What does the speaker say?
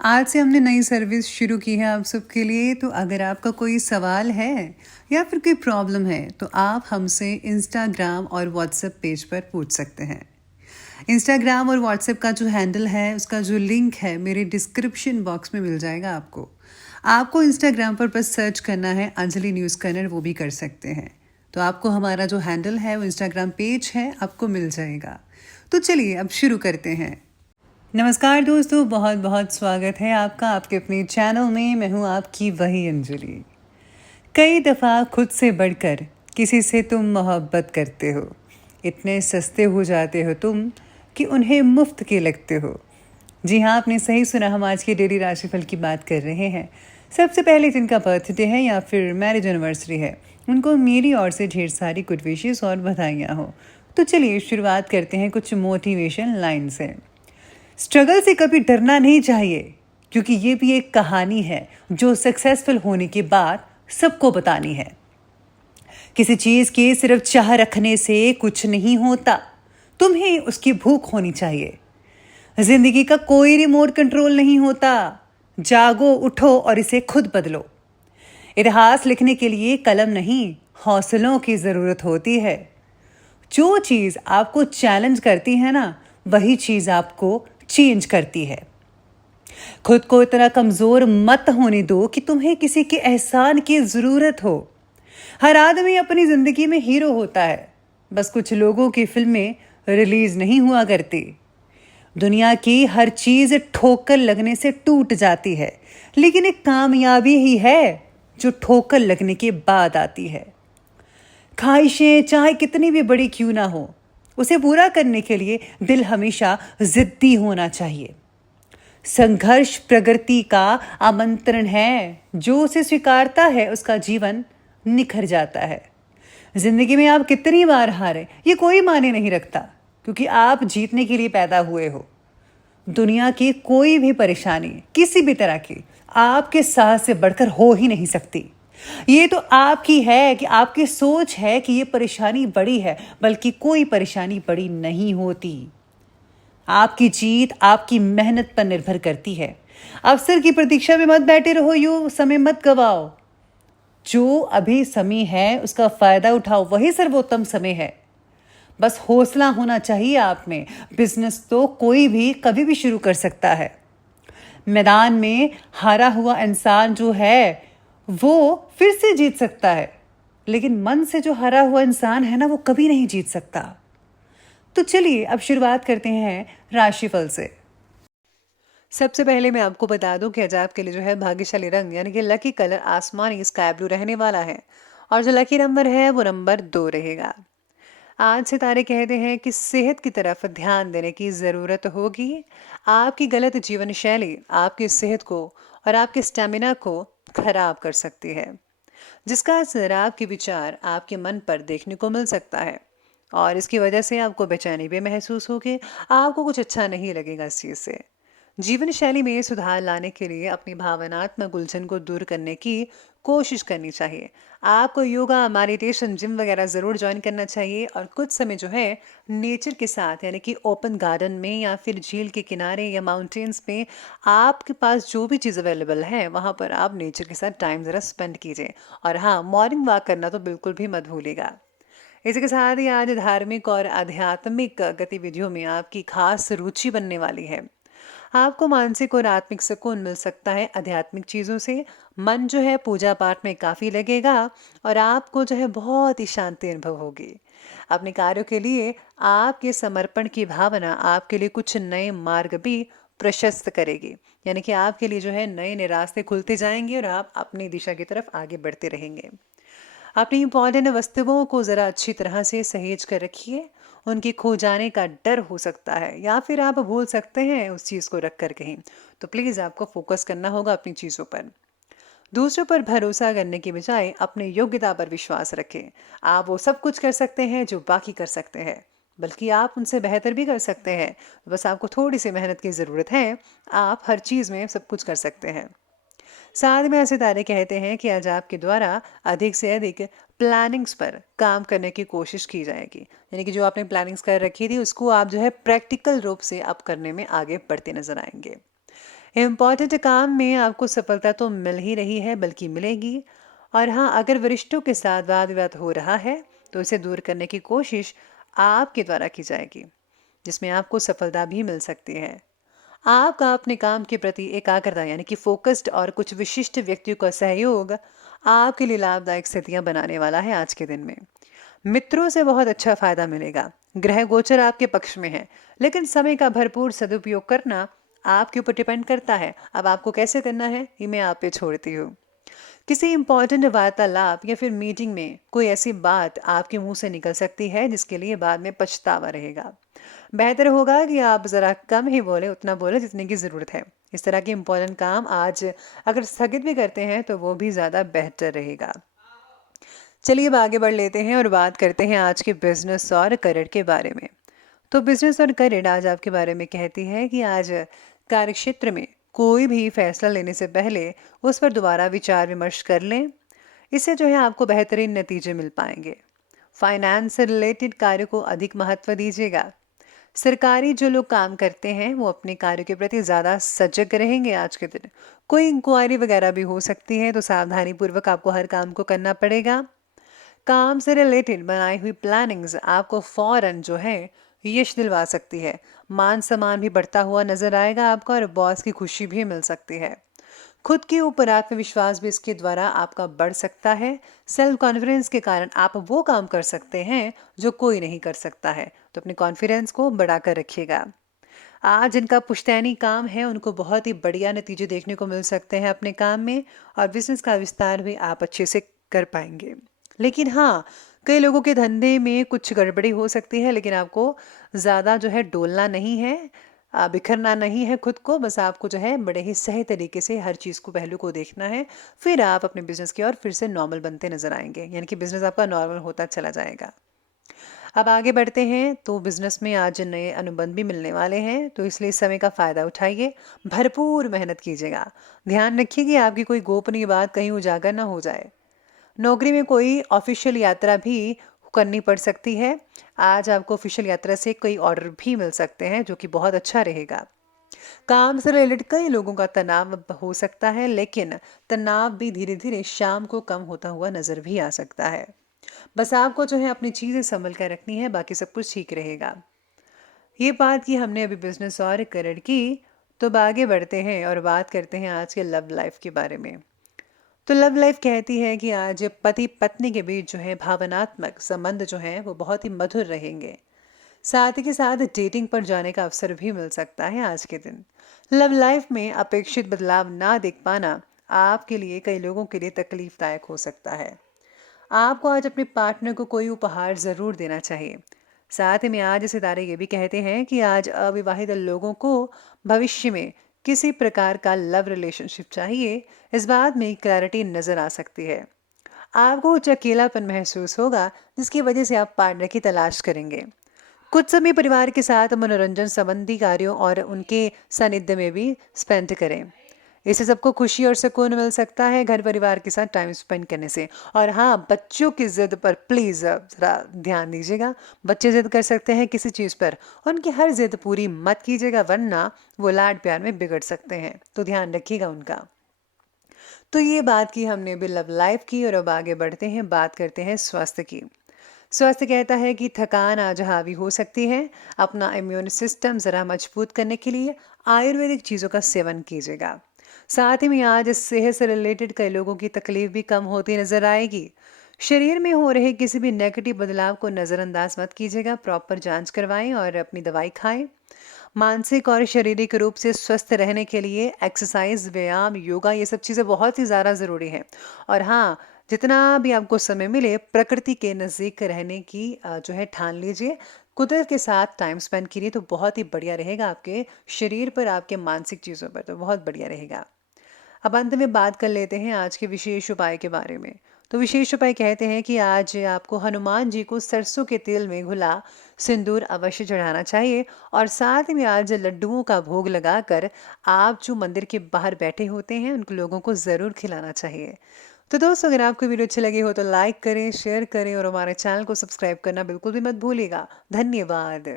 आज से हमने नई सर्विस शुरू की है आप सबके लिए। तो अगर आपका कोई सवाल है या फिर कोई प्रॉब्लम है तो आप हमसे इंस्टाग्राम और व्हाट्सएप पेज पर पूछ सकते हैं। इंस्टाग्राम और व्हाट्सएप का जो हैंडल है उसका जो लिंक है मेरे डिस्क्रिप्शन बॉक्स में मिल जाएगा आपको। आपको इंस्टाग्राम पर बस सर्च करना है अंजलि न्यूज़ कन्नड़, वो भी कर सकते हैं। तो आपको हमारा जो हैंडल है वो इंस्टाग्राम पेज है, आपको मिल जाएगा। तो चलिए अब शुरू करते हैं। नमस्कार दोस्तों, बहुत बहुत स्वागत है आपका आपके अपने चैनल में। मैं हूँ आपकी वही अंजलि। कई दफ़ा खुद से बढ़कर किसी से तुम मोहब्बत करते हो, इतने सस्ते हो जाते हो तुम कि उन्हें मुफ्त के लगते हो। जी हाँ, आपने सही सुना, हम आज के डेली राशिफल की बात कर रहे हैं। सबसे पहले जिनका बर्थडे है या फिर मैरिज एनिवर्सरी है उनको मेरी ओर से ढेर सारी गुड विशेस और बधाइयाँ हो। तो चलिए शुरुआत करते हैं कुछ मोटिवेशन लाइन से। स्ट्रगल से कभी डरना नहीं चाहिए, क्योंकि ये भी एक कहानी है जो सक्सेसफुल होने के बाद सबको बतानी है। किसी चीज़ की सिर्फ चाह रखने से कुछ नहीं होता, तुम्हें उसकी भूख होनी चाहिए। जिंदगी का कोई रिमोट कंट्रोल नहीं होता, जागो, उठो और इसे खुद बदलो। इतिहास लिखने के लिए कलम नहीं, हौसलों की ज़रूरत होती है। जो चीज़ आपको चैलेंज करती है ना, वही चीज़ आपको चेंज करती है। खुद को इतना कमज़ोर मत होने दो कि तुम्हें किसी के एहसान की ज़रूरत हो। हर आदमी अपनी ज़िंदगी में हीरो होता है, बस कुछ लोगों की फिल्में रिलीज़ नहीं हुआ करती। दुनिया की हर चीज़ ठोकर लगने से टूट जाती है, लेकिन एक कामयाबी ही है जो ठोकर लगने के बाद आती है। ख्वाहिशें चाहे कितनी भी बड़ी क्यों ना हो, उसे पूरा करने के लिए दिल हमेशा जिद्दी होना चाहिए। संघर्ष प्रगति का आमंत्रण है, जो उसे स्वीकारता है उसका जीवन निखर जाता है। जिंदगी में आप कितनी बार हारे ये कोई मायने नहीं रखता, क्योंकि आप जीतने के लिए पैदा हुए हो। दुनिया की कोई भी परेशानी किसी भी तरह की आपके साहस से बढ़कर हो ही नहीं सकती। ये तो आपकी है कि आपकी सोच है कि ये परेशानी बड़ी है, बल्कि कोई परेशानी बड़ी नहीं होती। आपकी जीत आपकी मेहनत पर निर्भर करती है। अवसर की प्रतीक्षा में मत बैठे रहो, यूं समय मत गवाओ। जो अभी समय है उसका फायदा उठाओ, वही सर्वोत्तम समय है। बस हौसला होना चाहिए आप में। बिजनेस तो कोई भी कभी भी शुरू कर सकता है। मैदान में हारा हुआ इंसान जो है वो फिर से जीत सकता है, लेकिन मन से जो हारा हुआ इंसान है ना, वो कभी नहीं जीत सकता। तो चलिए अब शुरुआत करते हैं राशिफल से। सबसे पहले मैं आपको बता दूं कि आज आपके लिए जो है भाग्यशाली रंग यानी कि लकी कलर आसमानी स्काई ब्लू रहने वाला है, और जो लकी नंबर है वो नंबर 2 रहेगा। आज सितारे कहते हैं कि सेहत की तरफ ध्यान देने की ज़रूरत होगी। आपकी गलत जीवन शैली आपकी सेहत को और आपके स्टेमिना को खराब कर सकती है, जिसका असर आपके विचार आपके मन पर देखने को मिल सकता है, और इसकी वजह से आपको बेचैनी भी महसूस होगी। आपको कुछ अच्छा नहीं लगेगा इस चीज़ से। जीवन शैली में सुधार लाने के लिए अपनी भावनात्मक उलझन को दूर करने की कोशिश करनी चाहिए। आपको योगा, मेडिटेशन, जिम वगैरह ज़रूर ज्वाइन करना चाहिए, और कुछ समय जो है नेचर के साथ यानी कि ओपन गार्डन में या फिर झील के किनारे या माउंटेन्स में आपके पास जो भी चीज़ अवेलेबल है वहाँ पर आप नेचर के साथ टाइम ज़रा स्पेंड कीजिए। और हाँ, मॉर्निंग वॉक करना तो बिल्कुल भी मत भूलिएगा। इसी के साथ ही आज धार्मिक और आध्यात्मिक गतिविधियों में आपकी खास रुचि बनने वाली है। आपको मानसिक और आत्मिक सुकून मिल सकता है आध्यात्मिक चीज़ों से। मन जो है पूजा पाठ में काफ़ी लगेगा, और आपको जो है बहुत ही शांति अनुभव होगी। अपने कार्यों के लिए आपके समर्पण की भावना आपके लिए कुछ नए मार्ग भी प्रशस्त करेगी, यानी कि आपके लिए जो है नए नए रास्ते खुलते जाएंगे और आप अपनी दिशा की तरफ आगे बढ़ते रहेंगे। अपनी इंपॉर्टेंट वस्तुओं को ज़रा अच्छी तरह से सहेज कर रखिए। उनके खो जाने का डर हो सकता है, या फिर आप भूल सकते हैं उस चीज़ को रख कर कहीं। तो प्लीज़ आपको फोकस करना होगा अपनी चीज़ों पर। दूसरों पर भरोसा करने के बजाय अपने योग्यता पर विश्वास रखें। आप वो सब कुछ कर सकते हैं जो बाकी कर सकते हैं, बल्कि आप उनसे बेहतर भी कर सकते हैं। बस आपको थोड़ी सी मेहनत की ज़रूरत है। आप हर चीज़ में सब कुछ कर सकते हैं। साथ में सितारे कहते हैं कि आज आपके द्वारा अधिक से अधिक प्लानिंग्स पर काम करने की कोशिश की जाएगी, यानी कि जो आपने प्लानिंग्स कर रखी थी उसको आप जो है प्रैक्टिकल रूप से अब करने में आगे बढ़ते नजर आएंगे। इम्पॉर्टेंट काम में आपको सफलता तो मिल ही रही है बल्कि मिलेगी। और हाँ, अगर वरिष्ठों के साथ वाद विवाद हो रहा है तो इसे दूर करने की कोशिश आपके द्वारा की जाएगी, जिसमें आपको सफलता भी मिल सकती है। आपका अपने काम के प्रति एकाग्रता यानी कि फोकस्ड और कुछ विशिष्ट व्यक्तियों का सहयोग आपके लिए लाभदायक स्थितियां बनाने वाला है आज के दिन में। मित्रों से बहुत अच्छा फायदा मिलेगा। ग्रह गोचर आपके पक्ष में है, लेकिन समय का भरपूर सदुपयोग करना आपके ऊपर डिपेंड करता है। अब आपको कैसे करना है ये मैं आप पे छोड़ती हूँ। किसी इंपॉर्टेंट वार्तालाप या फिर मीटिंग में कोई ऐसी बात आपके मुंह से निकल सकती है जिसके लिए बाद में पछतावा रहेगा। बेहतर होगा कि आप ज़रा कम ही बोले, उतना बोले जितने की ज़रूरत है। इस तरह के इंपॉर्टेंट काम आज अगर स्थगित भी करते हैं तो वो भी ज़्यादा बेहतर रहेगा। चलिए अब आगे बढ़ लेते हैं और बात करते हैं आज के बिजनेस और करियर के बारे में। तो बिजनेस और करियर आज आपके बारे में कहती है कि आज कार्यक्षेत्र में कोई भी फैसला लेने से पहले उस पर दोबारा विचार विमर्श कर लें। इससे जो है आपको बेहतरीन नतीजे मिल पाएंगे। फाइनेंस से रिलेटेड कार्य को अधिक महत्व दीजिएगा। सरकारी जो लोग काम करते हैं वो अपने कार्य के प्रति ज़्यादा सजग रहेंगे आज के दिन। कोई इंक्वायरी वगैरह भी हो सकती है तो सावधानी पूर्वक आपको हर काम को करना पड़ेगा। काम से रिलेटेड बनाई हुई प्लानिंग्स आपको फौरन जो है यश दिलवा सकती है। मान सम्मान भी बढ़ता हुआ नजर आएगा आपका और बॉस की खुशी भी मिल सकती है। खुद के ऊपर आत्मविश्वास भी इसके द्वारा आपका बढ़ सकता है। सेल्फ कॉन्फिडेंस के कारण आप वो काम कर सकते हैं जो कोई नहीं कर सकता है, तो अपने कॉन्फिडेंस को बढ़ाकर रखिएगा। आज जिनका पुश्तैनी काम है उनको बहुत ही बढ़िया नतीजे देखने को मिल सकते हैं अपने काम में, और बिजनेस का विस्तार भी आप अच्छे से कर पाएंगे। लेकिन हाँ, कई लोगों के धंधे में कुछ गड़बड़ी हो सकती है, लेकिन आपको ज़्यादा जो है डोलना नहीं है, बिखरना नहीं है खुद को। बस आपको जो है बड़े ही सही तरीके से हर चीज़ को, पहलू को देखना है। फिर आप अपने बिजनेस की ओर फिर से नॉर्मल बनते नजर आएंगे, यानी कि बिजनेस आपका नॉर्मल होता चला जाएगा। अब आगे बढ़ते हैं तो बिजनेस में आज नए अनुबंध भी मिलने वाले हैं, तो इसलिए समय का फ़ायदा उठाइए, भरपूर मेहनत कीजिएगा। ध्यान रखिए कि आपकी कोई गोपनीय बात कहीं उजागर ना हो जाए। नौकरी में कोई ऑफिशियल यात्रा भी करनी पड़ सकती है। आज आपको ऑफिशियल यात्रा से कई ऑर्डर भी मिल सकते हैं जो कि बहुत अच्छा रहेगा। काम से रिलेटेड कई लोगों का तनाव हो सकता है, लेकिन तनाव भी धीरे धीरे शाम को कम होता हुआ नजर भी आ सकता है। बस आपको जो है अपनी चीज़ें संभल कर रखनी है, बाकी सब कुछ ठीक रहेगा। ये बात की हमने अभी बिजनेस और करियर की, तो अब आगे बढ़ते हैं और बात करते हैं आज के लव लाइफ के बारे में। तो लव लाइफ कहती है कि आज पति पत्नी के बीच जो है भावनात्मक संबंध जो है वो बहुत ही मधुर रहेंगे। साथ ही के साथ डेटिंग पर जाने का अवसर भी मिल सकता है आज के दिन। लव लाइफ में अपेक्षित बदलाव ना देख पाना आपके लिए, कई लोगों के लिए तकलीफदायक हो सकता है। आपको आज अपने पार्टनर को कोई उपहार ज़रूर देना चाहिए। साथ में आज सितारे ये भी कहते हैं कि आज अविवाहित लोगों को भविष्य में किसी प्रकार का लव रिलेशनशिप चाहिए। इस बात में क्लैरिटी नज़र आ सकती है। आपको कुछ अकेलापन महसूस होगा जिसकी वजह से आप पार्टनर की तलाश करेंगे। कुछ समय परिवार के साथ मनोरंजन संबंधी कार्यों और उनके सानिध्य में भी स्पेंड करें। इससे सबको खुशी और सुकून मिल सकता है घर परिवार के साथ टाइम स्पेंड करने से। और हाँ, बच्चों की जिद पर प्लीज़ ज़रा ध्यान दीजिएगा। बच्चे जिद कर सकते हैं किसी चीज़ पर, उनकी हर जिद पूरी मत कीजिएगा, वरना वो लाड प्यार में बिगड़ सकते हैं, तो ध्यान रखिएगा उनका। तो ये बात की हमने भी लव लाइफ की, और अब आगे बढ़ते हैं, बात करते हैं स्वास्थ्य की। स्वास्थ्य कहता है कि थकान आज हावी हो सकती है। अपना इम्यून सिस्टम ज़रा मजबूत करने के लिए आयुर्वेदिक चीज़ों का सेवन कीजिएगा। साथ ही में आज सेहत से रिलेटेड कई लोगों की तकलीफ भी कम होती नजर आएगी। शरीर में हो रहे किसी भी नेगेटिव बदलाव को नज़रअंदाज मत कीजिएगा। प्रॉपर जांच करवाएं और अपनी दवाई खाएं। मानसिक और शारीरिक रूप से स्वस्थ रहने के लिए एक्सरसाइज, व्यायाम, योगा, ये सब चीज़ें बहुत ही ज़्यादा ज़रूरी हैं। और हाँ, जितना भी आपको समय मिले प्रकृति के नज़दीक रहने की जो है ठान लीजिए। कुदरत के साथ टाइम स्पेंड करिए तो बहुत ही बढ़िया रहेगा, आपके शरीर पर, आपके मानसिक चीज़ों पर तो बहुत बढ़िया रहेगा। अब अंत में बात कर लेते हैं आज के विशेष उपाय के बारे में। तो विशेष उपाय कहते हैं कि आज आपको हनुमान जी को सरसों के तेल में घुला सिंदूर अवश्य चढ़ाना चाहिए, और साथ में आज लड्डुओं का भोग लगाकर आप जो मंदिर के बाहर बैठे होते हैं उन लोगों को ज़रूर खिलाना चाहिए। तो दोस्तों, अगर आपको वीडियो अच्छी लगी हो तो लाइक करें, शेयर करें और हमारे चैनल को सब्सक्राइब करना बिल्कुल भी मत भूलिएगा। धन्यवाद।